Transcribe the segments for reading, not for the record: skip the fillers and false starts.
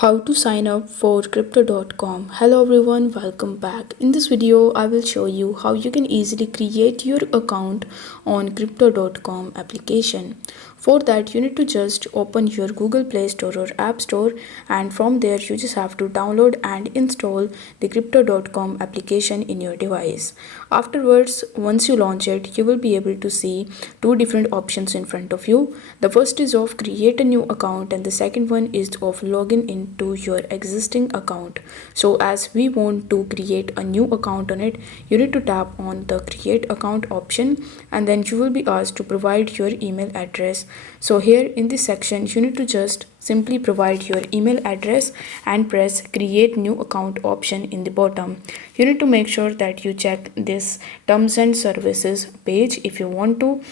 How to sign up for crypto.com. Hello everyone, welcome back. In this video, I will show you how you can easily create your account on crypto.com application. For that, you need to just open your Google Play Store or App Store, and from there you just have to download and install the crypto.com application in your device. Afterwards, once you launch it, you will be able to see two different options in front of you. The first is of create a new account and the second one is of login into your existing account. So as we want to create a new account on it, you need to tap on the create account option and then you will be asked to provide your email address. So here in this section, you need to just simply provide your email address and press create new account option in the bottom. You need to make sure that you check this terms and services page if you want to.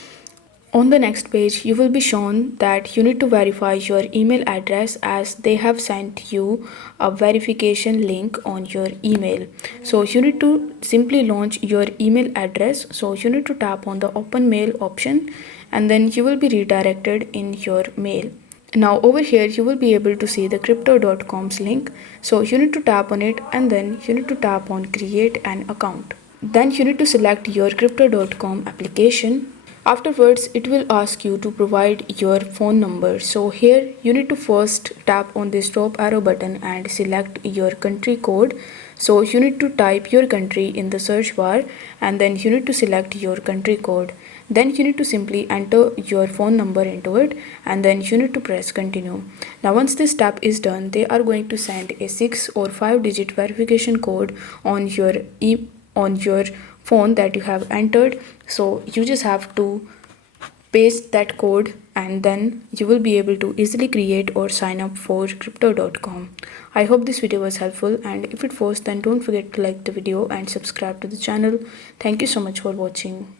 On the next page, you will be shown that you need to verify your email address as they have sent you a verification link on your email. So you need to simply launch your email address. So you need to tap on the open mail option and then you will be redirected in your mail. Now over here you will be able to see the crypto.com's link. So you need to tap on it and then you need to tap on create an account. Then you need to select your crypto.com application. Afterwards, it will ask you to provide your phone number. So here you need to first tap on this top arrow button and select your country code. So you need to type your country in the search bar and then you need to select your country code. Then you need to simply enter your phone number into it and then you need to press continue. Now once this step is done, they are going to send a 6 or 5 digit verification code on your phone that you have entered. So you just have to paste that code and then you will be able to easily create or sign up for crypto.com. I hope this video was helpful, and if it was, then don't forget to like the video and subscribe to the channel. Thank you so much for watching.